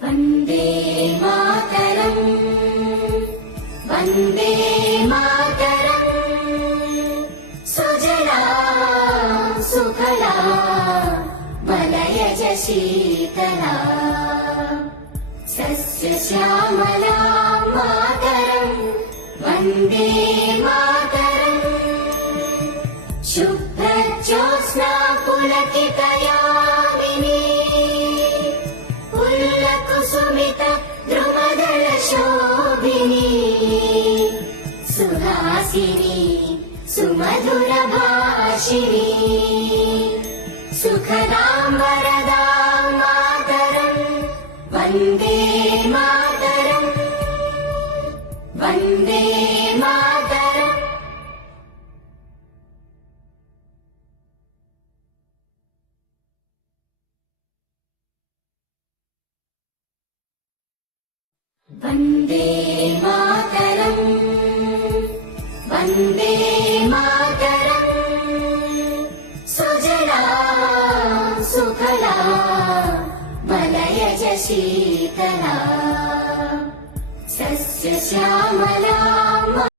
वन्दे मातरम् वन्दे मातरम् सुजला सुफला मलयज शीतला सस्यश्यामला मातरम् वन्दे मातरम् शुभ्रज्योत्स्ना पुलकितयामिनी पुल्लकुसुमित द्रुमदल शोभिनी सुहासिनी सुमधुर भाषिणी सुखदां वरदां मातरम् वन्दे मातरम् वन्दे मातरम् वन्दे मातरम् वन्दे मातरम् सुजला सुफला मलयज शीतला सस्यश्यामला